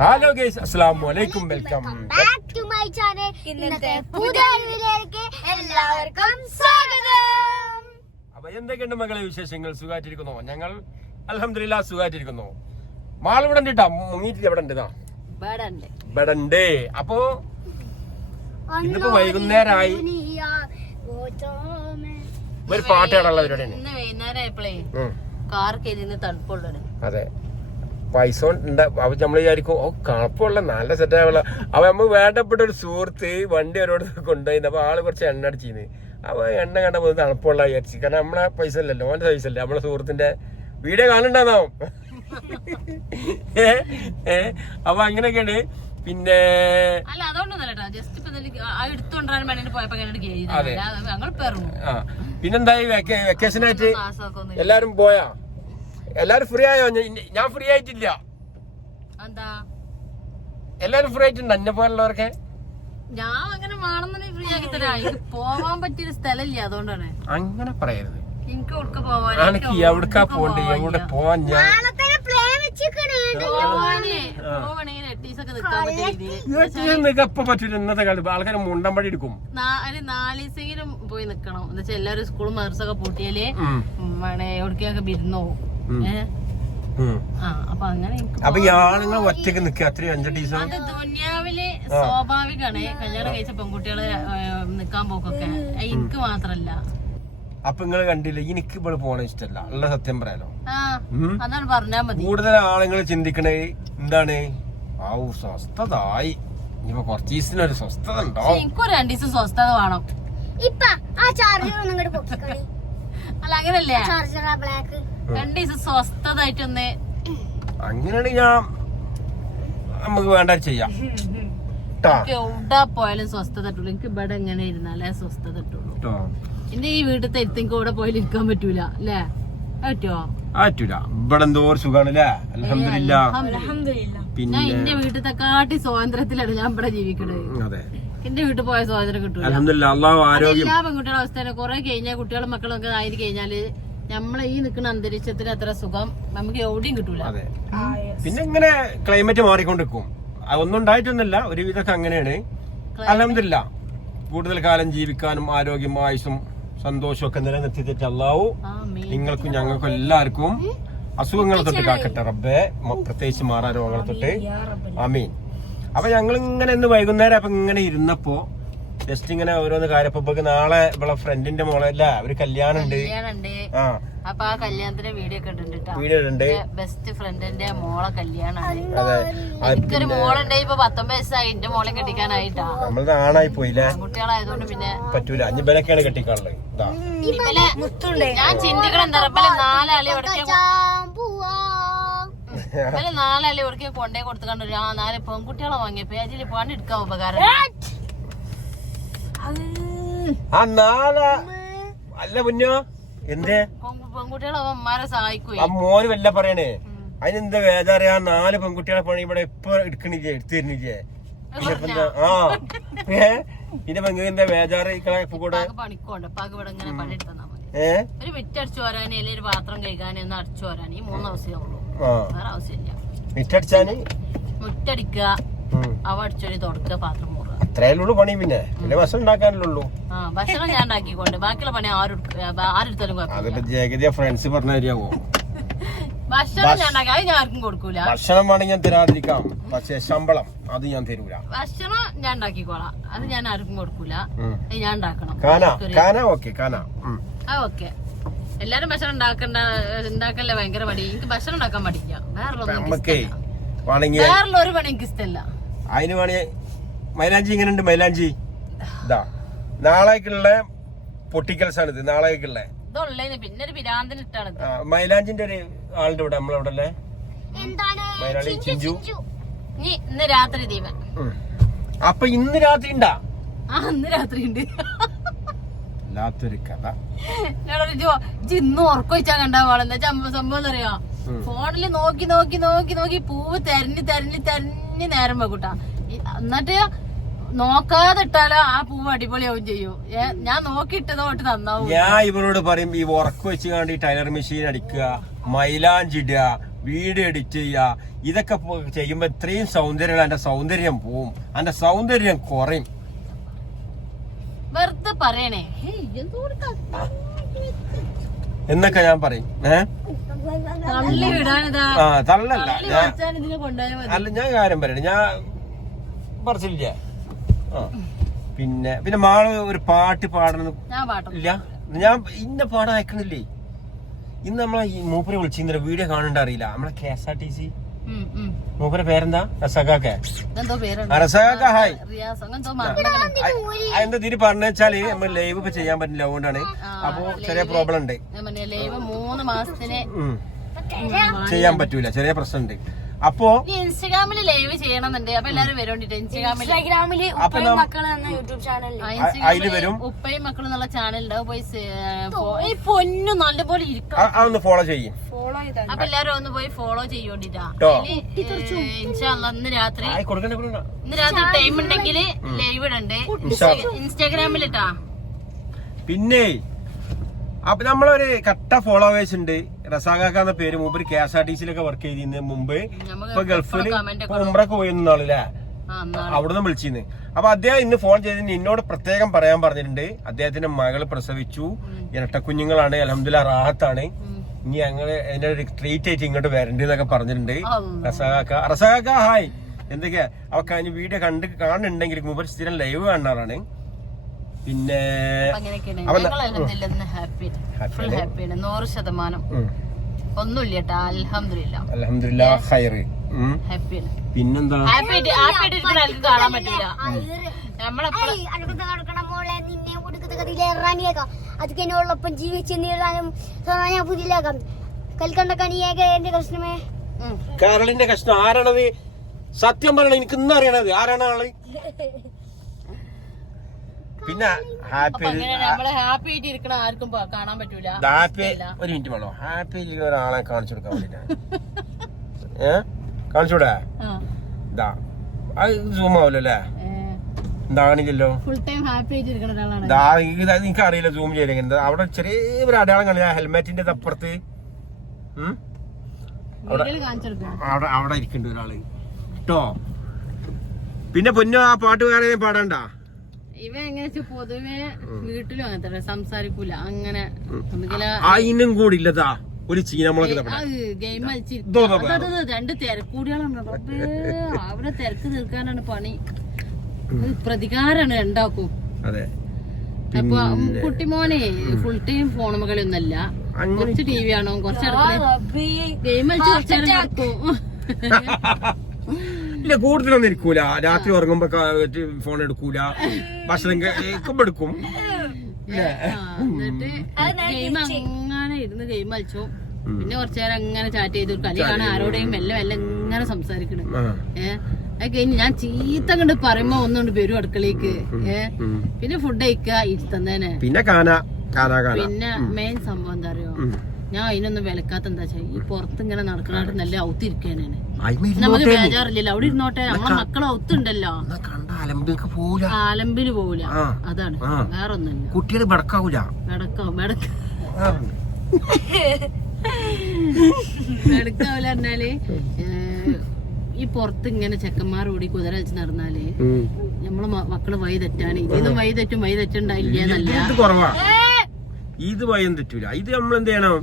Hello guys, അസ്സലാമു അലൈക്കും. Welcome back to my channel. ഇന്നത്തെ പുതിയ വീഡിയോയിലേക്ക് എല്ലാവർക്കും സ്വാഗതം. അപ്പൊ എന്തൊക്കെയുണ്ട് മകളെ വിശേഷങ്ങൾ? സുഖമായിട്ടിരിക്കുന്നോ? ഞങ്ങൾ അൽഹംദുലില്ലാ സുഖമായിട്ടിരിക്കുന്നു. മാൾ ഇവിടെ ഉണ്ട് കേട്ടോ, മുങ്ങിയിട്ട് എവിടെ ഉണ്ട്? ഇവിടെ ഉണ്ട്. അപ്പൊ ഇന്നിപ്പോ വൈകുന്നേരമായി ഒരു പാട്ടാണുള്ള പരിപാടിയാണ്. അതെ, പൈസ ഉണ്ട്. അപ്പൊ നമ്മള് വിചാരിക്കും ഓ കണപ്പുള്ള നല്ല സെറ്റാവുള്ള. അപ്പൊ നമുക്ക് വേണ്ടപ്പെട്ട ഒരു സുഹൃത്ത് വണ്ടി അവരോട് കൊണ്ടുപോയി. അപ്പൊ ആള് കുറച്ച് എണ്ണ അടിച്ചിന്ന്. അപ്പൊ എണ്ണ കണ്ടപ്പോ തണുപ്പുള്ള വിചാരിച്ചു. കാരണം നമ്മളെ പൈസ അല്ലല്ലോ, ഓന്റെ പൈസ അല്ലേ. നമ്മളെ സുഹൃത്തിന്റെ വീഡിയോ കാണണ്ടാവും. അപ്പൊ അങ്ങനെയൊക്കെയാണ്. പിന്നെ പിന്നെന്തായി വെക്കേഷനായിട്ട് എല്ലാരും പോയാ? എല്ലാരും ഫ്രീ ആയോ? ഞാൻ ഫ്രീ ആയിട്ടില്ല. എല്ലാരും ഫ്രീ ആയിട്ടുണ്ട് എന്നെ പോലുള്ളവർക്ക്. ഞാൻ അങ്ങനെ വേണമെന്ന് ഫ്രീ ആക്കി തരാം. പോവാൻ പറ്റിയൊരു സ്ഥലമില്ല, അതുകൊണ്ടാണ്. അങ്ങനെ പറയരുത്. എനിക്ക് എവിടേക്ക് പോവാൻ എവിടക്കാ പോണ്ടേ? എവിടെ പോവാൻ? ഞാൻ ഇപ്പൊ പറ്റൂല. ഇന്നത്തെ കാലത്ത് ആൾക്കാര് മുണ്ടമ്പടി എടുക്കും. 4 ദിവസമെങ്കിലും പോയി നിക്കണം. എന്താ വെച്ചാൽ എല്ലാവരും സ്കൂളും മദ്രസൊക്കെ പൂട്ടിയാല് എവിടേക്കൊക്കെ വിരുന്നോ. അപ്പൊ അങ്ങനെ അപ്പൊ ഈ ആണുങ്ങൾ ഒറ്റക്ക് നിക്ക അത്രയും 5 ദിവസം. അത് ദുനിയാവില് സ്വാഭാവികമാണ്. കല്യാണം കഴിച്ച പെൺകുട്ടികള് നിക്കാൻ പോക്കൊക്കെ. എനിക്ക് മാത്രല്ല. അപ്പൊ നിങ്ങള് കണ്ടില്ല, എനിക്ക് ഇവിടെ പോണ ഇഷ്ടമല്ല ഉള്ള സത്യം പറയാലോ. അതാണ് പറഞ്ഞാ മതി. കൂടുതൽ ആളുകൾ ചിന്തിക്കണേ എന്താണ്, ആ സ്വസ്ഥതായി ഇനിയിപ്പോ കുറച്ച് ദിവസത്തിനൊരു സ്വസ്ഥത ഉണ്ടാവും. എനിക്കൊരു 2 ദിവസം സ്വസ്ഥത വേണം. അല്ല അങ്ങനല്ലേ, 2 ദിവസം സ്വസ്ഥതായിട്ടൊന്ന്. അങ്ങനെയാണെങ്കിൽ ഞാൻ നമുക്ക് വേണ്ട ചെയ്യാം. എവിടെ പോയാലും സ്വസ്ഥത കിട്ടുള്ളൂ. എനിക്ക് ഇവിടെ എങ്ങനെ ഇരുന്നാലേ സ്വസ്ഥത കിട്ടുള്ളൂ. എന്റെ ഈ വീട്ടിലത്തെ എനിക്ക് ഇവിടെ പോയാലും ഇരിക്കാൻ പറ്റൂല അല്ലേ? പറ്റുമോ? പറ്റൂല. ഇവിടെ എന്തോ ഒരു സുഖാണ് അല്ലേ? അൽഹംദുലില്ലാ. പിന്നെ എന്റെ വീട്ടിലത്തെ കാട്ടി സ്വാതന്ത്ര്യത്തിലാണ് ഞാൻ ഇവിടെ ജീവിക്കണത്. എന്റെ വീട്ടിൽ പോയ സ്വാതന്ത്ര്യം കിട്ടൂല. എല്ലാ പെൺകുട്ടികളുടെ അവസ്ഥ കുറെ കഴിഞ്ഞാൽ കുട്ടികളും മക്കളും ഒക്കെ ആയി കഴിഞ്ഞാല് നമ്മളെ ഈ നിൽക്കുന്ന അന്തരീക്ഷത്തിന് അത്ര സുഖം നമുക്ക് എവിടെയും കിട്ടൂല. പിന്നെ ഇങ്ങനെ ക്ലൈമറ്റ് മാറിക്കൊണ്ടിരിക്കും. അതൊന്നും ഉണ്ടായിട്ടൊന്നുമില്ല, ഒരുവിധമൊക്കെ അങ്ങനെയാണ്. അൽഹംദുലില്ലാ. കൂടുതൽ കാലം ജീവിക്കാനും ആരോഗ്യം ആയുസും സന്തോഷവും ഒക്കെ നിലനിർത്തിയിട്ട് അല്ലാഹു നിങ്ങൾക്കും ഞങ്ങൾക്കും എല്ലാവർക്കും അസുഖങ്ങളെ തൊട്ട് കാക്കട്ടെ റബ്ബേ, പ്രത്യേകിച്ച് മാറാ രോഗങ്ങളെ തൊട്ട്. ആമീൻ. അപ്പൊ ഞങ്ങൾ ഇങ്ങനെ ഇന്ന് വൈകുന്നേരം അപ്പൊ ഇങ്ങനെ ഇരുന്നപ്പോ ജസ്റ്റ് ഇങ്ങനെ ഓരോന്ന് കാര്യം. ഇപ്പൊ നാളെ ഇവിടെ ഫ്രണ്ടിന്റെ മോളെ അല്ല ഒരു കല്യാണം ഉണ്ട്. അപ്പൊ ആ കല്യാണത്തിന്റെ വീഡിയോ വീഡിയോ ഉണ്ട്. ബെസ്റ്റ് ഫ്രണ്ടിന്റെ മോളെ കല്യാണാണ്. എനിക്കൊരു മോളുണ്ട്. ഇപ്പൊ 19 വയസ്സായി. എന്റെ മോളെ കെട്ടിക്കാനായിട്ടാ. നമ്മളത് ആണായി പോയില്ലേ? കുട്ടികളായതുകൊണ്ട് പിന്നെ പറ്റൂല. അഞ്ഞിബലൊക്കെയാണ് കെട്ടിക്കാനുള്ളത്. ഞാൻ ചിന്തിക്കണം എന്താ പറയുക, 4 ആളെ എവിടേക്ക് 4 ആളെ എവിടേക്ക് കൊണ്ടേ കൊടുത്തുകൊണ്ട് 4 പെൺകുട്ടികളെ വാങ്ങിയപ്പോ അതിൽ പണി എടുക്കാൻ ഉപകാരം. അല്ല മുന്നോ എന്തേ പെൺകുട്ടികളെ അമ്മമാരെ സഹായിക്കും. ആ മോന് വല്ല പറയണേ. അതിനെന്താ വേദറിയാ? 4 പെൺകുട്ടികളെ പണി ഇവിടെ ഇപ്പൊ എടുക്കണില്ലേ, എടുത്തു തരുന്നില്ലേ? പിന്നെ പിന്നെ പെങ്ങന്റെ വേദാറ് കൂടെ പണിക്കോണ്ട് പാക്ക് ഇവിടെ ഇങ്ങനെ പണിയെടുത്താൽ മതി. ഒരു വിറ്റടിച്ചു വരാൻ അല്ലെങ്കിൽ ഒരു പാത്രം കഴിക്കാനും ഒന്ന് അടിച്ചു വരാൻ ഈ 3 ദിവസമേ ഉള്ളൂ. വേറെ ആവശ്യമില്ല. വിറ്റടിച്ചാന് മുറ്റടിക്കുക, അവ അടിച്ചൊരു തുടക്കുക, പാത്രം മൂറുക, അത്രയുള്ളൂ പണി. പിന്നെ ഭക്ഷണം ഉണ്ടാക്കാനല്ലോ. ഭക്ഷണം ഞാൻ ഉണ്ടാക്കിക്കൊണ്ട് ബാക്കിയുള്ള പണി ആരെടുത്താലും ജഗതിയ ഫ്രണ്ട്സ് പറഞ്ഞ ശരിയാവോ? ഭക്ഷണം ഞാൻ ഉണ്ടാക്കി അത് ഞാൻ ആർക്കും കൊടുക്കൂല. ഭക്ഷണം വേണമെങ്കിൽ ഞാൻ തരാതിരിക്കാം, പക്ഷെ ശമ്പളം അത് ഞാൻ തരൂല. ഭക്ഷണം ഞാൻ ഉണ്ടാക്കിക്കോളാം, അത് ഞാൻ ആർക്കും കൊടുക്കൂല. ഞാൻ ഉണ്ടാക്കണം. ഓക്കെ. എല്ലാരും ഭക്ഷണം ഉണ്ടാക്കല്ലേ ഭയങ്കര മടി. എനിക്ക് ഭക്ഷണം ഉണ്ടാക്കാൻ പഠിക്കാം. വേറുള്ള ഒരു പണി എനിക്ക് ഇഷ്ടമല്ല. അതിന് വേണേ മൈലാഞ്ചി ഇങ്ങനെ ഉണ്ട്. മൈലാഞ്ചി ഇതാ നാളേക്കുള്ള പൊട്ടിക്കൽസ് ആണിത്. നാളേക്കുള്ള പിന്നെ ഒരു പിരാന്തൻ ഇട്ടാണ്. മൈലാഞ്ചിന്റെ ഒരു ആളുടെ ഇവിടെ നമ്മളവിടെ അല്ലേ മൈലാളി ചിഞ്ചു. ഇന്ന് രാത്രി ദീപൻ. അപ്പൊ ഇന്ന് രാത്രി ഉണ്ടാ? ഇന്ന് രാത്രി ഉണ്ട്. വല്ലാത്തൊരു കഥ. ഇന്ന് ഉറക്കൊഴിച്ചാ കണ്ടാവാളെ. എന്താ സംഭവം എന്നറിയോ? ഫോണില് നോക്കി നോക്കി നോക്കി നോക്കി പൂവ് തെരഞ്ഞ് തെരഞ്ഞ് തെരഞ്ഞ് നേരം വെക്കൂട്ടാ. എന്നിട്ട് നോക്കാതെ ഇട്ടാലോ ആ പൂവ് അടിപൊളിയാവും ചെയ്യും. ഞാൻ നോക്കിയിട്ടതോട്ട് നന്നാവും. ഞാൻ ഇവരോട് പറയും ഈ ഉറക്കം വെച്ച് കാണ്ടി ടൈലർ മെഷീൻ അടിക്കുക, മൈലാഞ്ചി ഇടുക, വീഡിയോ എഡിറ്റ് ചെയ്യുക, ഇതൊക്കെ ചെയ്യുമ്പോ ഇത്രയും സൗന്ദര്യം എന്റെ സൗന്ദര്യം പോവും, എന്റെ സൗന്ദര്യം കുറയും വെറുതെ പറയണേ എന്നൊക്കെ ഞാൻ പറയും. തള്ളി വിടാനിതാ തള്ളല്ല ഇതിനെ കൊണ്ടുപോയാൽ മതി. അല്ല, ഞാൻ കാര്യം പറയണേ, ഞാൻ പറച്ചില്ല. പിന്നെ മാള് ഒരു പാട്ട് പാടണം ഞാൻ പാട്ടും ഇല്ല, ഞാൻ ഇന്ന പാടാൻ അയക്കണില്ലേ. ഇന്ന് നമ്മളെ ഈ മൂപ്പരെ വിളിച്ചിരുന്ന വീഡിയോ കാണണ്ട അറിയില്ല, നമ്മളെ KSRTC മൂപ്പരെ പേരെന്താ? റസാഖാക്ക. എന്തോ പേരുണ്ട്, റസാഖാക്ക ഹായ്. റിയാസ് അങ്ങനത്തെ എന്താ തിരി പറഞ്ഞാല് നമ്മൾ ലൈവ് ഇപ്പൊ ചെയ്യാൻ പറ്റില്ല, അതുകൊണ്ടാണ്. അപ്പൊ ചെറിയ പ്രോബ്ലം ഉണ്ട്, ലൈവ് 3 മാസത്തിന് ചെയ്യാൻ പറ്റൂല, ചെറിയ പ്രശ്നമുണ്ട്. അപ്പോ ഇൻസ്റ്റാഗ്രാമില് ലൈവ് ചെയ്യണമെന്നുണ്ട്. അപ്പൊ എല്ലാരും വരോണ്ടിട്ട് ഇൻസ്റ്റാഗ്രാമില് ഉപ്പയും മക്കള് എന്ന യൂട്യൂബ് ചാനൽ അതില് വരും. ഉപ്പയും മക്കളും എന്നുള്ള ചാനൽ ഉണ്ടാവും. പോയി പൊന്നു നല്ലപോലെ ഇരിക്കും, അതൊന്ന് ഫോളോ ചെയ്യും. ഫോളോ ചെയ്താൽ അപ്പൊ എല്ലാരും ഒന്ന് പോയി ഫോളോ ചെയ്യോണ്ടിട്ടാ. ഇന്ന് രാത്രി ടൈം ഉണ്ടെങ്കിൽ ലൈവ് ഇടണ്ടേ ഇൻസ്റ്റാഗ്രാമിലിട്ടാ. പിന്നെ അപ്പൊ നമ്മളൊരു കട്ട ഫോളോവേഴ്സ് ഉണ്ട്. റസാഖാക്ക എന്ന പേര്, മൂപ്പര് KSRTCയിലൊക്കെ വർക്ക് ചെയ്തിരുന്ന മുമ്പ്. ഇപ്പൊ ഗൾഫില് ഉംറക്ക് പോയിരുന്നാളില്ലേ, അവിടുന്ന് വിളിച്ചിരുന്നു. അപ്പൊ അദ്ദേഹം ഇന്ന് ഫോൺ ചെയ്തിട്ട് എന്നോട് പ്രത്യേകം പറയാൻ പറഞ്ഞിട്ടുണ്ട്, അദ്ദേഹത്തിന്റെ മകള് പ്രസവിച്ചു, ഇരട്ടക്കുഞ്ഞുങ്ങളാണ്, അൽഹംദുലില്ലാ റാഹത്താണ്, ഇനി ഞങ്ങള് അതിന്റെ ഒരു ട്രീറ്റ് ആയിട്ട് ഇങ്ങോട്ട് വരണ്ട് എന്നൊക്കെ പറഞ്ഞിട്ടുണ്ട്. റസാഖാക്ക ഹായ്. എന്തൊക്കെയാ അവക്ക് അതിന് വീഡിയോ കാണുന്നുണ്ടെങ്കിൽ മൂപ്പര് സ്ഥിരം ലൈവ് കാണാറാണ്. പിന്നെ 100% ഒന്നുമില്ല. അൽഹംദുലില്ലാ ഖൈറ്. പിന്നെന്താ കാണാൻ പറ്റില്ല. അതിനോടൊപ്പം ജീവിച്ച് നേടാനും പുതിയ കൽക്കണ്ട കണിയേക എന്റെ കൃഷ്ണമേ. കരളിന്റെ കഷ്ണം ആരാണത്? സത്യം പറയണ, എനിക്ക് ഇന്ന് അറിയണത് ആരാണ് ആള്. പിന്നെ നമ്മളെ ഹാപ്പി ആയിട്ട് ഇരിക്കണ ആർക്കും കാണാൻ പറ്റൂല. ഒരു മിനിറ്റ് വേണോ, ഹാപ്പി ഒരാളെ കാണിച്ചു കൊടുക്കാൻ വേണ്ടിട്ടാ. കാണിച്ചൂടെ? ഇതാ അത് സൂം ആവല്ലോ അല്ലേ? എന്താണില്ലല്ലോ, ഫുൾ ടൈം ഹാപ്പി ആയിട്ട് ഇരിക്കണ ഒരാളാണ്. എനിക്ക് അറിയില്ല സൂം ചെയ്ത്. അവിടെ ചെറിയ ഒരു അടയാളം കാണില്ല, ഹെൽമെറ്റിന്റെ അപ്പുറത്ത് അവിടെ ഇരിക്കണ്ട ഒരാള് കേട്ടോ. പിന്നെ പൊന്നോ ആ പാട്ടുകാരെ പാടണ്ട. ഇവ എങ്ങനെ പൊതുവെ വീട്ടിലും അങ്ങനെ സംസാരിക്കൂല, അങ്ങനെ അതിനും കൂടി ഇല്ലതാ ഒരു ചീനമുളക് ഗെയിം കളിച്ചിരിക്കും. 2 തിരക്കൂടികളാണ്, അവരെ തിരക്ക് തീർക്കാനാണ് പണി. പ്രതികാരാണ് രണ്ടാക്കും. അതെ. അപ്പൊ കുട്ടിമോനെ ഫുൾ ടൈം ഫോൺ മകളിയൊന്നല്ല, കുറച്ച് TV ആണോ, കുറച്ച് ഗെയിം കളിച്ച് കുറച്ചേരം കിടക്കും. ഇല്ല, കൂടുതലൊന്നും ഇരിക്കൂല. രാത്രി ഉറങ്ങുമ്പോ ഫോൺ എടുക്കൂല, ഭക്ഷണം എടുക്കും. എന്നിട്ട് ഗെയിം അങ്ങനെ ഇരുന്ന് ഗെയിം കളിച്ചോ. പിന്നെ കുറച്ചേരം അങ്ങനെ ചാറ്റ് ചെയ്തു, കളി കാണാൻ ആരോടെയും മെല്ലെ മെല്ലെ ഇങ്ങനെ സംസാരിക്കണം. അത് കഴിഞ്ഞ് ഞാൻ ചീത്ത കണ്ട് പറയുമ്പോ ഒന്നുകൊണ്ട് വരും അടുക്കളയ്ക്ക്. പിന്നെ ഫുഡ് കഴിക്കുക ഇരുത്തന്നെ. പിന്നെ മെയിൻ സംഭവം എന്താ അറിയോ, ഞാൻ അതിനൊന്നും വിലക്കാത്ത എന്താ വെച്ചാൽ ഈ പുറത്ത് ഇങ്ങനെ നടക്കണായിട്ട് നല്ല ഔത്തിരിക്കാനാണ്. നമുക്ക് ബേജാറില്ലല്ലോ, അവിടെ ഇരുന്നോട്ടെ, നമ്മളെ മക്കളെ ഔത്തുണ്ടല്ലോ, ആലമ്പിന് പോവില്ല. അതാണ്, വേറെ ഒന്നുമില്ല. കുട്ടികൾ ബടക്കാവൂല, ബടക്കാവൂല പറഞ്ഞാല് ഈ പുറത്ത് ഇങ്ങനെ ചെക്കന്മാരോടി കുതിര വെച്ച് നടന്നാല് നമ്മള് മക്കള് വഴി തെറ്റാണ്. ഇതിന്നും വഴി തെറ്റുണ്ടായില്ല. ഇത് വയം തെറ്റൂല. ഇത് നമ്മൾ എന്ത് ചെയ്യണം,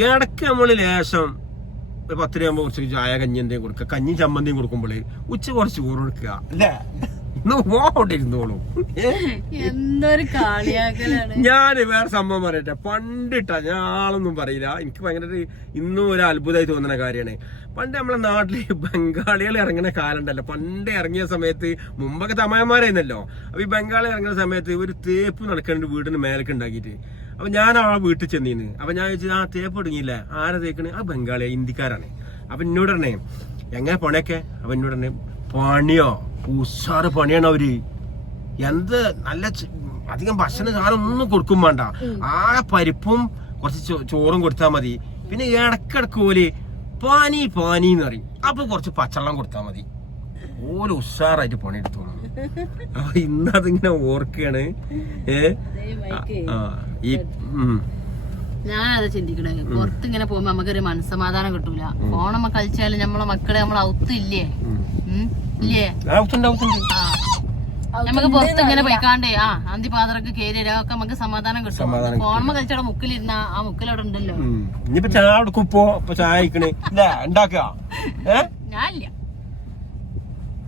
ഇടയ്ക്ക് നമ്മള് ലേശം 10 രൂപ കുറച്ച് ചായ കഞ്ഞി എന്തെങ്കിലും കൊടുക്കുക, കഞ്ഞി ചമ്മന്തിയും കൊടുക്കുമ്പോള് ഉച്ച കുറച്ച് ചോറ് കൊടുക്കുക അല്ലേ, ഇരുന്നോളൂ. എന്തൊരു കളിയാക്കലാണ്. ഞാന് വേറെ സംഭവം പറയട്ടെ, പണ്ടിട്ടാ ഞാളൊന്നും പറയില്ല, എനിക്ക് ഭയങ്കര ഇന്നും ഒരു അത്ഭുതമായി തോന്നുന്ന കാര്യമാണ്. പണ്ട് നമ്മളെ നാട്ടില് ബംഗാളികൾ ഇറങ്ങുന്ന കാലം ഉണ്ടല്ലോ, പണ്ട് ഇറങ്ങിയ സമയത്ത്, മുമ്പൊക്കെ തമിഴന്മാരായിരുന്നല്ലോ. അപ്പൊ ഈ ബംഗാളി ഇറങ്ങുന്ന സമയത്ത് ഒരു തേപ്പ് നടക്കേണ്ട വീടിന് മേലൊക്കെ ഉണ്ടാക്കിയിട്ട്, അപ്പൊ ഞാൻ ആ വീട്ടിൽ ചെന്നീന്ന്. അപ്പൊ ഞാൻ ചോദിച്ചത്, ആ തേപ്പ് തുടങ്ങിയില്ലേ, ആരാ തേക്കണ്? ആ ബംഗാളിയാ, ഹിന്ദിക്കാരാണ്. അപ്പൊ എന്നോട് പറഞ്ഞേ എങ്ങനെ പണിയൊക്കെ? അപ്പൊ എന്നോട് പറഞ്ഞേ പണിയോ ഉഷാറ് പണിയാണ് അവര്, എന്ത് നല്ല അധികം ഭക്ഷണ സാധനം ഒന്നും കൊടുക്കും വേണ്ട, ആ പരിപ്പും കുറച്ച് ചോറും കൊടുത്താൽ മതി. പിന്നെ ഇടക്കിടക്ക് ഓല് പാനി എന്ന് പറയും, അപ്പൊ കുറച്ച് പച്ചവെള്ളം കൊടുത്താൽ മതി. ഓല് ഉഷാറായിട്ട് പണിയെടുത്തോളൂ. അപ്പൊ ഇന്നതിങ്ങനെ ഓർക്കാണ്. ഞാനത് ചിന്തിക്കണേ. പുറത്ത് ഇങ്ങനെ പോകുമ്പോ നമുക്കൊരു മനസ്സമാധാനം കിട്ടൂല. ഫോൺ നമ്മ കളിച്ചാലും നമ്മളെ മക്കളെ നമ്മളെ ഔത്തില്ലേ ഇല്ലേ? നമുക്ക് പുറത്ത് ഇങ്ങനെ പോയിക്കാണ്ടേ അന്തിപാത്രക്ക് കേറി ഒക്കെ നമുക്ക് സമാധാനം കിട്ടും. ഫോണുമ്പോ കളിച്ചവിടെ മുക്കിലിരുന്ന ആ മുക്കിലവിടെ ഉണ്ടല്ലോ. ഇനിയിപ്പോ ചായ കൊടുക്കും ഇപ്പൊ ചായ കഴിക്കണേ ഉണ്ടാക്കുക ഞാനില്ല.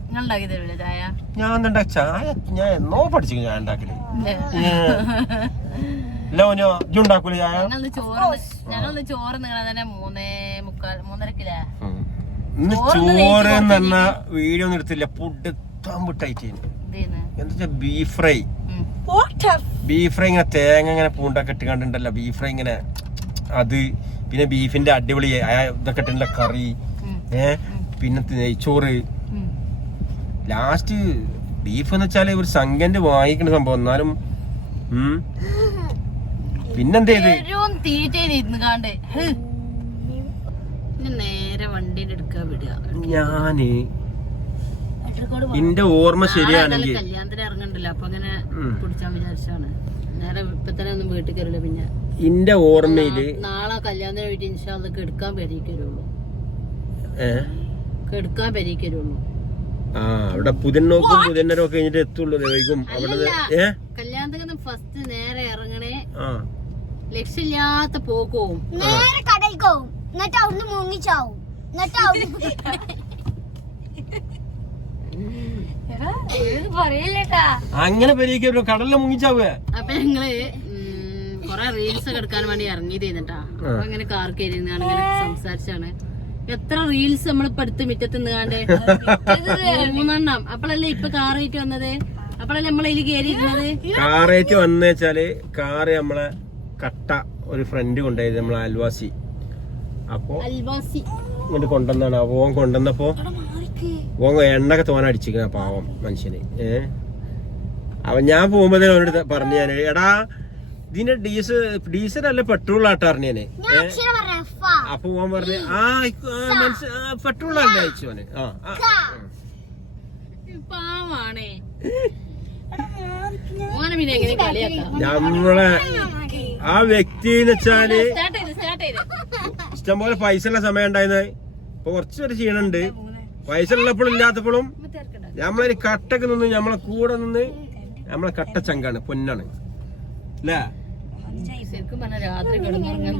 നിങ്ങൾ ഉണ്ടാക്കി തരൂല ചായ? ഞാൻ ചായ ഞാൻ എന്നോ പഠിച്ചു ഞാൻ ഉണ്ടാക്കല്. ഉണ്ടാക്കൂല ചായ? ഞങ്ങള് ചോറ് നിങ്ങളെ തന്നെ 3:45 ഇന്ന് ചോറ് എന്ന് പറഞ്ഞ വീഡിയോ ഒന്നും എടുത്തില്ല. പുടുത്താൻ വിട്ടായിട്ട് എന്താ ബീഫ് ഫ്രൈ. ബീഫ് ഫ്രൈ ഇങ്ങനെ തേങ്ങ ഇങ്ങനെ പൂണ്ടൊക്കെ ഇട്ട് കണ്ടിട്ടുണ്ടല്ലോ. ബീഫ് ഫ്രൈ ഇങ്ങനെ അത്, പിന്നെ ബീഫിന്റെ അടിപൊളി ഇതൊക്കെ ഇട്ടുള്ള കറി, പിന്നെ നെയ്ച്ചോറ്. ലാസ്റ്റ് ബീഫ് എന്ന് വെച്ചാല് ഒരു സംഖ്യന്റെ വാങ്ങിക്കുന്ന സംഭവം. എന്നാലും പിന്നെന്ത് ചെയ്ത് തീറ്റ നേരെ വണ്ടിന്റെ എടുക്കാൻ വിടുക. ഞാന് എന്റെ ഓർമ്മ ശരിയാണെങ്കിൽ കല്യാണത്തിന് ഇറങ്ങണ്ടല്ലോ, അപ്പൊ അങ്ങനെ കുടിച്ചാൻ വിചാരിച്ചാണ്. നേരെ ഇപ്പൊ തന്നെ ഒന്നും വീട്ടിൽ കയറില്ല. പിന്നെ എന്റെ ഓർമ്മയില് നാളെ കല്യാണത്തിന് പോയിട്ട് ഇൻഷാല്ല കെടുക്കാൻ പെരീക്കരുള്ളൂ. കെടുക്കാൻ പെരീക്കരുള്ളൂ. അവിടെ പുതിനോക്കും പുതിനരും ഒക്കെ കഴിഞ്ഞിട്ട് എത്തുള്ളൂ. കല്യാണത്തിന് ഫസ്റ്റ് നേരെ ഇറങ്ങണേ, ലക്ഷ്യമില്ലാത്ത പോക്കവും നേരെ കടൽക്കോവും. എന്നിട്ട് അവിടുന്ന് മുങ്ങിച്ചാവും. അങ്ങനെ പെരീക്കല്ലോ, കടലിൽ മുങ്ങിച്ചാവേ. അപ്പൊ ഞങ്ങള് കൊറേ റീൽസ് ഒക്കെ എടുക്കാൻ വേണ്ടി ഇറങ്ങിയത് ചെയ്തിട്ടാ. അപ്പൊ ഇങ്ങനെ കാർ കയറിയാണ് ഇങ്ങനെ സംസാരിച്ചാണ്. എത്ര റീൽസ് നമ്മളിപ്പോ അടുത്ത് മുറ്റത്ത് നിന്നാണ്ട് 3 അപ്പോഴല്ലേ ഇപ്പൊ കാറായിട്ട് വന്നത്. അപ്പോഴല്ലേ നമ്മളതിൽ കയറിയിരുന്നത്. കാറായിട്ട് വന്നെച്ചാല് കാറ് നമ്മളെ കട്ട ഒരു ഫ്രണ്ട് കൊണ്ടുപോയത്, നമ്മളെ അയൽവാസി. അപ്പൊ ഇങ്ങോട്ട് കൊണ്ടുവന്നാണ്. ഓൻ കൊണ്ടുവന്നപ്പോ ഓൻ എണ്ണൊക്കെ തോന അടിച്ചിരിക്കുന്ന പാവം മനുഷ്യന്. അപ്പൊ ഞാൻ പോകുമ്പോ അവനോട് പറഞ്ഞു, ഞാൻ എടാ ഇതിന്റെ ഡീസൽ അല്ല പെട്രോൾ ആട്ടാ പറഞ്ഞേനെ. അപ്പൊ ഓൻ പറഞ്ഞു പെട്രോൾ അല്ല അയച്ചു ഓന്. പാവാണേ ഓനെ. പിന്നെ എങ്ങനെ കളിയാക്കാം നമ്മളെ ആ വ്യക്തി എന്ന് വെച്ചാല് ഇഷ്ടംപോലെ പൈസ ഉള്ള സമയം ഉണ്ടായിരുന്നത്. ഇപ്പൊ കുറച്ചൊരു ക്ഷീണുണ്ട്. പൈസ ഉള്ളപ്പോഴും ഇല്ലാത്തപ്പോഴും നമ്മളൊരു കട്ടൊക്കെ നിന്ന് നമ്മളെ കൂടെ നിന്ന് നമ്മളെ കട്ട ചങ്കാണ്, പൊന്നാണ് അല്ലേ? ശരിക്കും പറഞ്ഞ രാത്രി കിടന്നുറങ്ങാൻ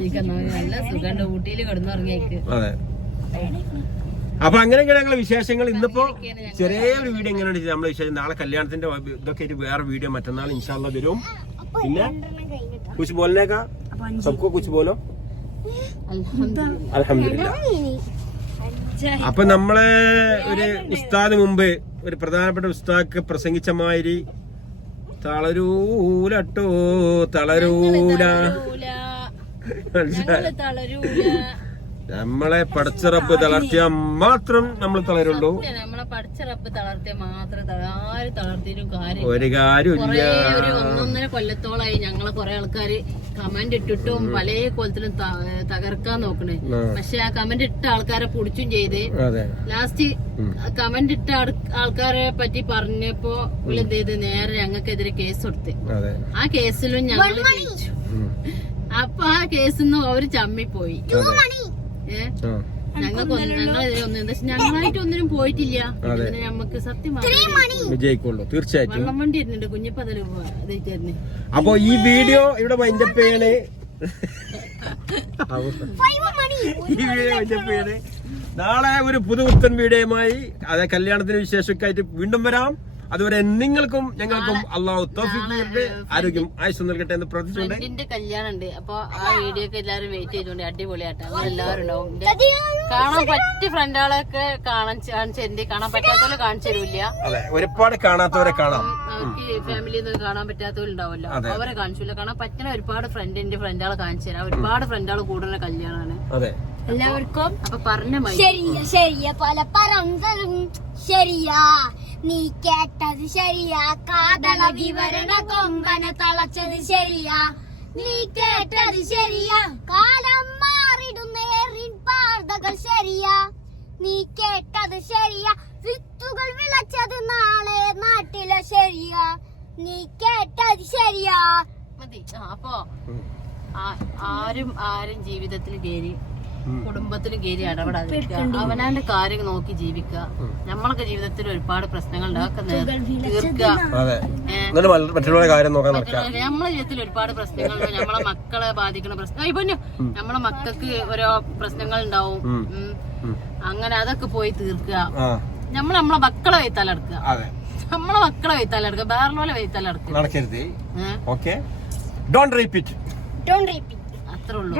നല്ല സുഖമുണ്ട്. ഊട്ടിയില് കിടന്നുറങ്ങിയേക്ക്. അതെ. അപ്പൊ അങ്ങനെയൊക്കെയാണ് ഞങ്ങളെ വിശേഷങ്ങൾ. ഇന്നിപ്പോ ചെറിയൊരു വീഡിയോ എങ്ങനെയാണ് നമ്മളെ വിശേഷം. നാളെ കല്യാണത്തിന്റെ ഇതൊക്കെ ആയിട്ട് വേറെ വീഡിയോ മറ്റന്നാൾ ഇൻഷാല്ലാ വരും. പിന്നെ കുछ बोलने का सबको कुछ बोलो. അൽഹംദുലില്ലാ. അപ്പൊ നമ്മളെ ഒരു ഉസ്താദ് മുമ്പ് ഒരു പ്രധാനപ്പെട്ട ഉസ്താദ് പ്രസംഗിച്ച മാതിരി തളരൂലട്ടോ തളരൂല. നമ്മളെ പടച്ച റബ്ബ് തളർത്തിയാൽ മാത്രം നമ്മൾ തളരുള്ളൂ. നമ്മളെ പടച്ച റബ്ബ് തളർത്തിയാൽ മാത്രം ആരും തളർത്തിയും കാര്യം ഒരു കാര്യമില്ല. ഒരു 1.5 കൊല്ലത്തോളായി ഞങ്ങളെ കൊറേ ആൾക്കാര് കമന്റ് ഇട്ടിട്ടും പല കൊലത്തിലും തകർക്കാൻ നോക്കണേ. പക്ഷെ ആ കമന്റ് ഇട്ട ആൾക്കാരെ പിടിച്ചും ചെയ്ത് ലാസ്റ്റ് കമന്റ് ഇട്ട ആൾക്കാരെ പറ്റി പറഞ്ഞപ്പോ എന്ത് ചെയ്ത് നേരെ ഞങ്ങൾക്കെതിരെ കേസ് കൊടുത്ത്. ആ കേസിലും ഞങ്ങൾ ജയിച്ചു. അപ്പൊ ആ കേസിന്ന് അവര് ചമ്മിപ്പോയി. ഞങ്ങളെതിരെ ഞങ്ങളായിട്ട് ഒന്നിനും പോയിട്ടില്ല. നമുക്ക് സത്യം വിജയിക്കുള്ളൂ തീർച്ചയായിട്ടും. വെള്ളം വണ്ടി ഇരുന്നുണ്ട് കുഞ്ഞിപ്പതല് ഇതായിട്ടായിരുന്നു. അപ്പൊ ഈ വീഡിയോ ഇവിടെ വൈൻഡപ്പ് ചെയ്യണേ. നാളെ ഒരു പുതുപുത്തൻ വീഡിയോയുമായി അതെ കല്യാണത്തിന് വിശേഷമൊക്കെ ആയിട്ട് വീണ്ടും വരാം. അതുവരെ നിങ്ങൾക്കും ഞങ്ങൾക്കും അള്ളാഹു തൗഫീഖ് നൽകട്ടെ, ആരോഗ്യം ആയുസ്സും നൽകട്ടെ എന്ന് പ്രാർത്ഥിച്ചുകൊണ്ട് എന്റെ കല്യാണം ഉണ്ട്. അപ്പൊ ആ വീഡിയോ ഒക്കെ എല്ലാവരും വെയിറ്റ് ചെയ്തോണ്ട് അടിപൊളിയായിട്ട് അങ്ങനെ എല്ലാവരും ഉണ്ടാവും. കാണാൻ പറ്റിയ ഫ്രണ്ടുകളൊക്കെ കാണിച്ചു കാണാൻ പറ്റാത്തവരെ കാണിച്ചു തരൂല്ല. അതെ, ഒരുപാട് കാണാത്തവരെ കാണാം. അവർക്ക് ഫാമിലിന്ന് കാണാൻ പറ്റാത്തവരുണ്ടാവല്ലോ, അവരെ കാണിച്ചില്ല. കാണാൻ പറ്റുന്ന ഒരുപാട് ഫ്രണ്ടുകളെ കാണിച്ചു തരാം. ഒരുപാട് ഫ്രണ്ടുകൾ കൂടുതൽ കല്യാണമാണ്. അതെ, എല്ലാവർക്കും അപ്പൊ പറഞ്ഞ ശരിയാ പല പറന്തലും ശരിയാ നീ കേട്ടത് ശരിയാ കാതള വിവരണ കൊമ്പന തളച്ചത് ശരിയാ നീ കേട്ടത് ശരിയാ കാലം മാറിടുന്നേറിൻ പാർതകൾ ശരിയാ നീ കേട്ടത് ശരിയാ വിത്തുകൾ വിളച്ചത് നാളെ നാട്ടിലെ ശരിയാ നീ കേട്ടത് ശരിയാ മതി. അപ്പൊ ആരും ജീവിതത്തിൽ കയറി കുടുംബത്തിൽ കയറി ഇടപെടാതിരിക്കുക, അവനാന്റെ കാര്യം നോക്കി ജീവിക്കുക. നമ്മളൊക്കെ ജീവിതത്തിൽ ഒരുപാട് പ്രശ്നങ്ങൾ തീർക്കുക. മറ്റുള്ള കാര്യം നോക്കാൻ നമ്മളെ ജീവിതത്തിൽ ഒരുപാട് പ്രശ്നങ്ങൾ, നമ്മളെ മക്കളെ ബാധിക്കുന്ന പ്രശ്നം ഇപ്പൊ നമ്മളെ മക്കൾക്ക് ഓരോ പ്രശ്നങ്ങൾ ഉണ്ടാവും. അങ്ങനെ അതൊക്കെ പോയി തീർക്കുക. നമ്മളെ മക്കളെ വൈത്താലെടുക്കുക, നമ്മളെ മക്കളെ വൈത്താലെടുക്കുക, വേറെ വൈത്താലെടുക്കുക. അത്രേ ഉള്ളൂ.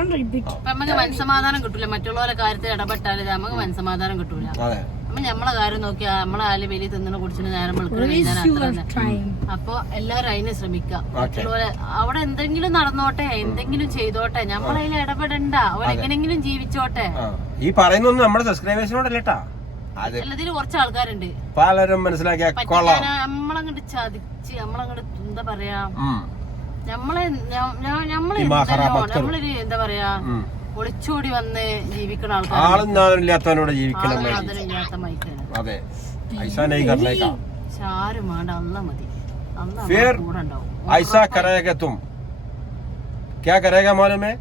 അപ്പൊ നമുക്ക് മനസ്സമാധാനം കിട്ടൂല. മറ്റുള്ളവരെ കാര്യത്തിൽ ഇടപെട്ടാല് നമുക്ക് മനസ്സമാധാനം കിട്ടൂല. അപ്പൊ നമ്മളെ കാര്യം നോക്കിയാ നമ്മളെ ആല് വലിയ തിന്നണ കുടിച്ചിട്ട് നേരം വെളുക്കുന്ന. അപ്പൊ എല്ലാരും അതിന് ശ്രമിക്കുക. മറ്റുള്ളവരെ അവിടെ എന്തെങ്കിലും നടന്നോട്ടെ, എന്തെങ്കിലും ചെയ്തോട്ടെ, നമ്മളതിൽ ഇടപെടണ്ട. അവരെങ്ങനെങ്കിലും ജീവിച്ചോട്ടെ. ഈ പറയുന്നൊന്നും നമ്മുടെ സബ്സ്ക്രൈബേഴ്സിനോടല്ലേട്ടാ, എല്ലാത്തിലും കുറച്ച് ആൾക്കാരുണ്ട് പലരും മനസ്സിലാക്കിയ നമ്മളങ്ങോട്ട് ചതിച്ച് നമ്മളങ്ങോട്ട് എന്താ പറയാ, നമ്മളൊരു എന്താ പറയാ ഒളിച്ചോടി വന്ന് ജീവിക്കുന്ന ആൾക്കാരില്ലാത്തവരോട് ജീവിക്കണം. അതെ, ആരും വേണ്ട, അല്ല മതി. फिर ऐसा करेगा तुम क्या करेगा मालूम है?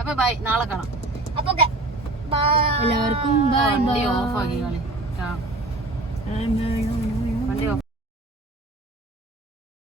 അപ്പൊ ബൈ, നാളെ കാണാം. എല്ലാവർക്കും ഓഫ് ആക്കി കളി.